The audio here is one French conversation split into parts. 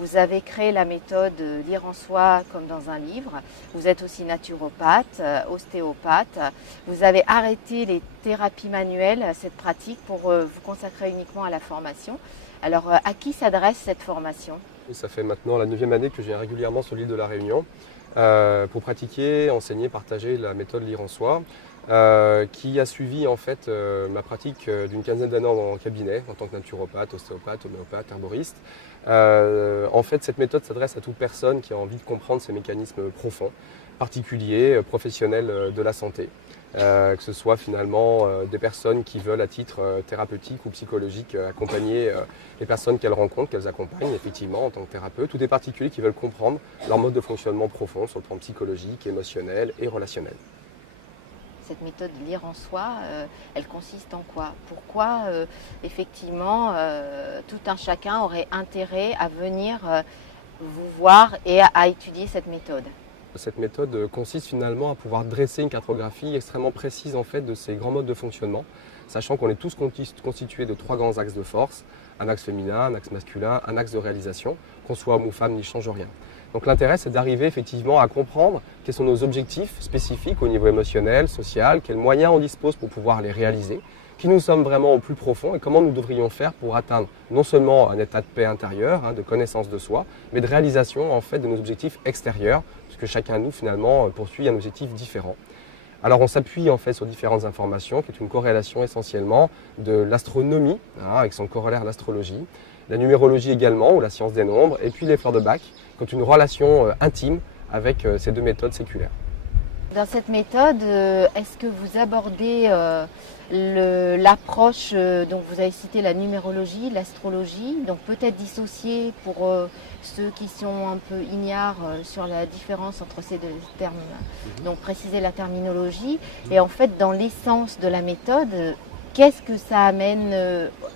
Vous avez créé la méthode Lire en soi comme dans un livre. Vous êtes aussi naturopathe, ostéopathe. Vous avez arrêté les thérapies manuelles, cette pratique, pour vous consacrer uniquement à la formation. Alors, à qui s'adresse cette formation? Ça fait maintenant la 9e année que je viens régulièrement sur l'île de la Réunion pour pratiquer, enseigner, partager la méthode Lire en soi, qui a suivi en fait ma pratique d'une quinzaine d'années en cabinet en tant que naturopathe, ostéopathe, homéopathe, herboriste. En fait, cette méthode s'adresse à toute personne qui a envie de comprendre ces mécanismes profonds, particuliers, professionnels de la santé. Que ce soit finalement des personnes qui veulent à titre thérapeutique ou psychologique accompagner les personnes qu'elles rencontrent, qu'elles accompagnent effectivement en tant que thérapeute, ou des particuliers qui veulent comprendre leur mode de fonctionnement profond sur le plan psychologique, émotionnel et relationnel. Cette méthode Lire en soi, elle consiste en quoi? Pourquoi effectivement tout un chacun aurait intérêt à venir vous voir et à étudier cette méthode? Cette méthode consiste finalement à pouvoir dresser une cartographie extrêmement précise en fait de ces grands modes de fonctionnement, sachant qu'on est tous constitués de 3 grands axes de force, un axe féminin, un axe masculin, un axe de réalisation, qu'on soit homme ou femme n'y change rien. Donc l'intérêt c'est d'arriver effectivement à comprendre quels sont nos objectifs spécifiques au niveau émotionnel, social, quels moyens on dispose pour pouvoir les réaliser, qui nous sommes vraiment au plus profond et comment nous devrions faire pour atteindre non seulement un état de paix intérieur, de connaissance de soi, mais de réalisation en fait de nos objectifs extérieurs, puisque chacun de nous finalement poursuit un objectif différent. Alors on s'appuie en fait sur différentes informations, qui est une corrélation essentiellement de l'astronomie, avec son corollaire l'astrologie, la numérologie également, ou la science des nombres, et puis les fleurs de Bach, qui ont une relation intime avec ces 2 méthodes séculaires. Dans cette méthode, est-ce que vous abordez l'approche, donc vous avez cité la numérologie, l'astrologie, donc peut-être dissocier pour ceux qui sont un peu ignares sur la différence entre ces 2 termes, donc préciser la terminologie, et en fait dans l'essence de la méthode, qu'est-ce que ça amène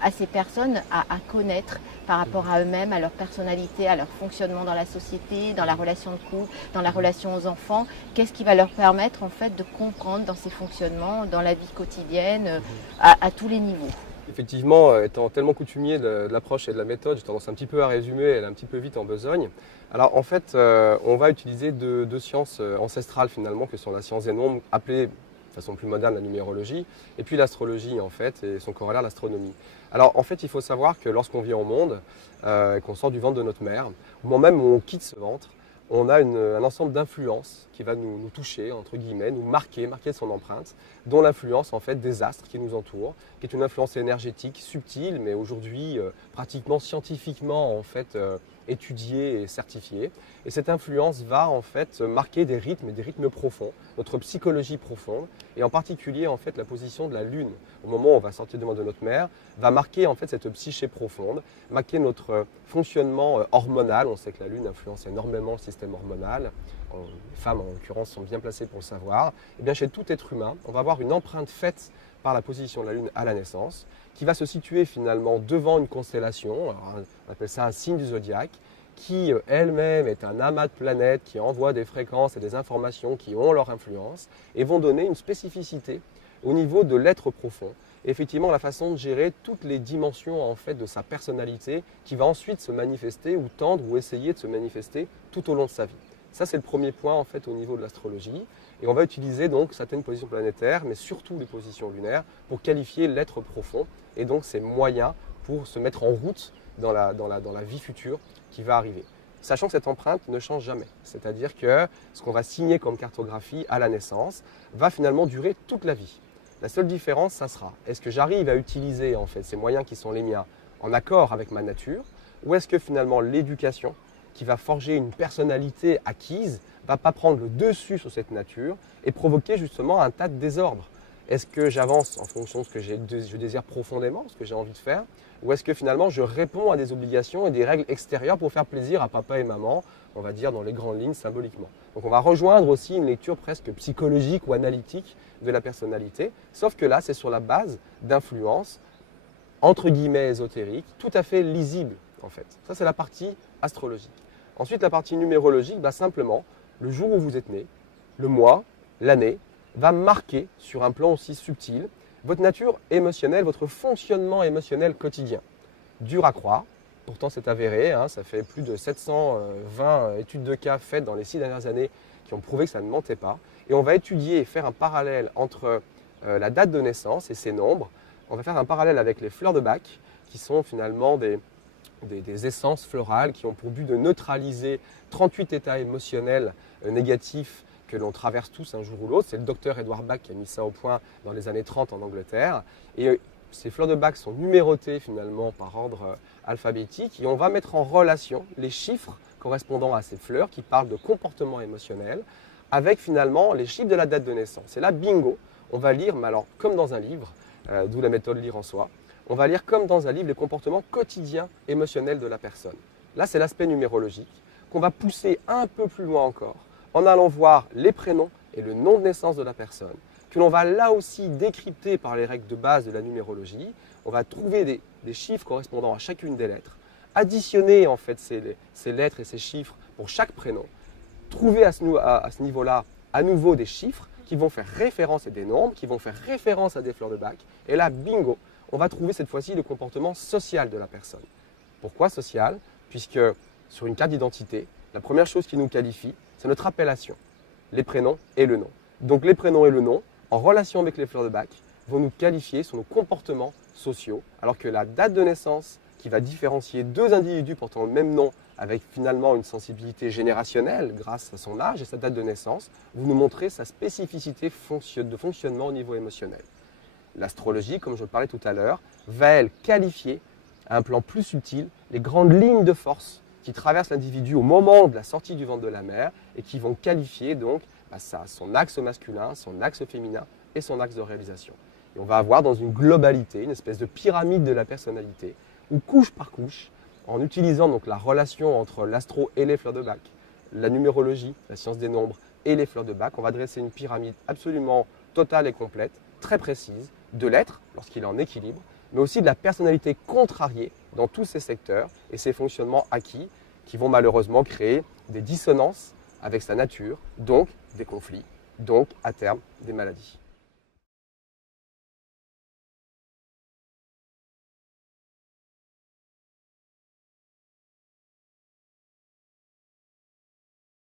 à ces personnes à connaître par rapport à eux-mêmes, à leur personnalité, à leur fonctionnement dans la société, dans la relation de couple, dans la relation aux enfants? Qu'est-ce qui va leur permettre en fait de comprendre dans ces fonctionnements, dans la vie quotidienne, à tous les niveaux? Effectivement, étant tellement coutumier de l'approche et de la méthode, j'ai tendance un petit peu à résumer, aller un petit peu vite en besogne. Alors en fait, on va utiliser deux sciences ancestrales finalement, que sont la science des nombres, appelée de façon plus moderne la numérologie, et puis l'astrologie en fait, et son corollaire l'astronomie. Alors en fait, il faut savoir que lorsqu'on vient au monde, qu'on sort du ventre de notre mère, au moment même où on quitte ce ventre, on a un ensemble d'influences qui va nous toucher, entre guillemets, nous marquer de son empreinte, dont l'influence en fait des astres qui nous entourent, qui est une influence énergétique subtile, mais aujourd'hui pratiquement scientifiquement en fait étudiée et certifiée. Et cette influence va en fait marquer des rythmes profonds, notre psychologie profonde, et en particulier en fait la position de la Lune, au moment où on va sortir du ventre de notre mère, va marquer en fait cette psyché profonde, marquer notre fonctionnement hormonal. On sait que la Lune influence énormément le système hormonal. Les femmes en l'occurrence sont bien placées pour le savoir. Et bien chez tout être humain, on va avoir une empreinte faite par la position de la Lune à la naissance, qui va se situer finalement devant une constellation, alors on appelle ça un signe du zodiaque, qui elle-même est un amas de planètes qui envoient des fréquences et des informations qui ont leur influence et vont donner une spécificité au niveau de l'être profond. Et effectivement, la façon de gérer toutes les dimensions en fait de sa personnalité qui va ensuite se manifester ou tendre ou essayer de se manifester tout au long de sa vie. Ça, c'est le premier point en fait au niveau de l'astrologie. Et on va utiliser donc certaines positions planétaires, mais surtout les positions lunaires, pour qualifier l'être profond et donc ses moyens pour se mettre en route dans la vie future qui va arriver. Sachant que cette empreinte ne change jamais. C'est-à-dire que ce qu'on va signer comme cartographie à la naissance va finalement durer toute la vie. La seule différence, ça sera, est-ce que j'arrive à utiliser en fait ces moyens qui sont les miens en accord avec ma nature, ou est-ce que finalement l'éducation qui va forger une personnalité acquise va pas prendre le dessus sur cette nature et provoquer justement un tas de désordre? Est-ce que j'avance en fonction de ce que je désire profondément, ce que j'ai envie de faire, ou est-ce que finalement je réponds à des obligations et des règles extérieures pour faire plaisir à papa et maman, on va dire dans les grandes lignes symboliquement? Donc on va rejoindre aussi une lecture presque psychologique ou analytique de la personnalité, sauf que là c'est sur la base d'influences entre guillemets ésotériques, tout à fait lisibles en fait. Ça c'est la partie astrologique. Ensuite la partie numérologique, simplement le jour où vous êtes né, le mois, l'année, va marquer sur un plan aussi subtil votre nature émotionnelle, votre fonctionnement émotionnel quotidien. Dur à croire, Pourtant, c'est avéré, hein, ça fait plus de 720 études de cas faites dans les 6 dernières années qui ont prouvé que ça ne mentait pas. Et on va étudier et faire un parallèle entre la date de naissance et ses nombres. On va faire un parallèle avec les fleurs de bac, qui sont finalement des essences florales qui ont pour but de neutraliser 38 états émotionnels négatifs que l'on traverse tous un jour ou l'autre. C'est le docteur Edward Bach qui a mis ça au point dans les années 30 en Angleterre. Et ces fleurs de bac sont numérotées finalement par ordre alphabétique et on va mettre en relation les chiffres correspondant à ces fleurs qui parlent de comportement émotionnel avec finalement les chiffres de la date de naissance. Et là, bingo, on va lire, mais alors comme dans un livre, d'où la méthode lire en soi, on va lire comme dans un livre les comportements quotidiens émotionnels de la personne. Là, c'est l'aspect numérologique qu'on va pousser un peu plus loin encore en allant voir les prénoms et le nom de naissance de la personne, que l'on va là aussi décrypter par les règles de base de la numérologie. On va trouver des chiffres correspondant à chacune des lettres, additionner en fait ces lettres et ces chiffres pour chaque prénom, trouver à ce niveau-là à nouveau des chiffres qui vont faire référence à des nombres, qui vont faire référence à des fleurs de bac. Et là, bingo, on va trouver cette fois-ci le comportement social de la personne. Pourquoi social? Puisque sur une carte d'identité, la première chose qui nous qualifie, c'est notre appellation, les prénoms et le nom. Donc les prénoms et le nom, en relation avec les fleurs de bac, vont nous qualifier sur nos comportements sociaux, alors que la date de naissance, qui va différencier deux individus portant le même nom, avec finalement une sensibilité générationnelle grâce à son âge et sa date de naissance, vous nous montrez sa spécificité de fonctionnement au niveau émotionnel. L'astrologie, comme je le parlais tout à l'heure, va elle qualifier à un plan plus subtil les grandes lignes de force qui traversent l'individu au moment de la sortie du ventre de la mère et qui vont qualifier donc son axe masculin, son axe féminin et son axe de réalisation. Et on va avoir dans une globalité, une espèce de pyramide de la personnalité où couche par couche, en utilisant donc la relation entre l'astro et les fleurs de bac, la numérologie, la science des nombres et les fleurs de bac, on va dresser une pyramide absolument totale et complète, très précise, de l'être lorsqu'il est en équilibre, mais aussi de la personnalité contrariée dans tous ces secteurs et ces fonctionnements acquis qui vont malheureusement créer des dissonances avec sa nature, donc des conflits, donc à terme des maladies.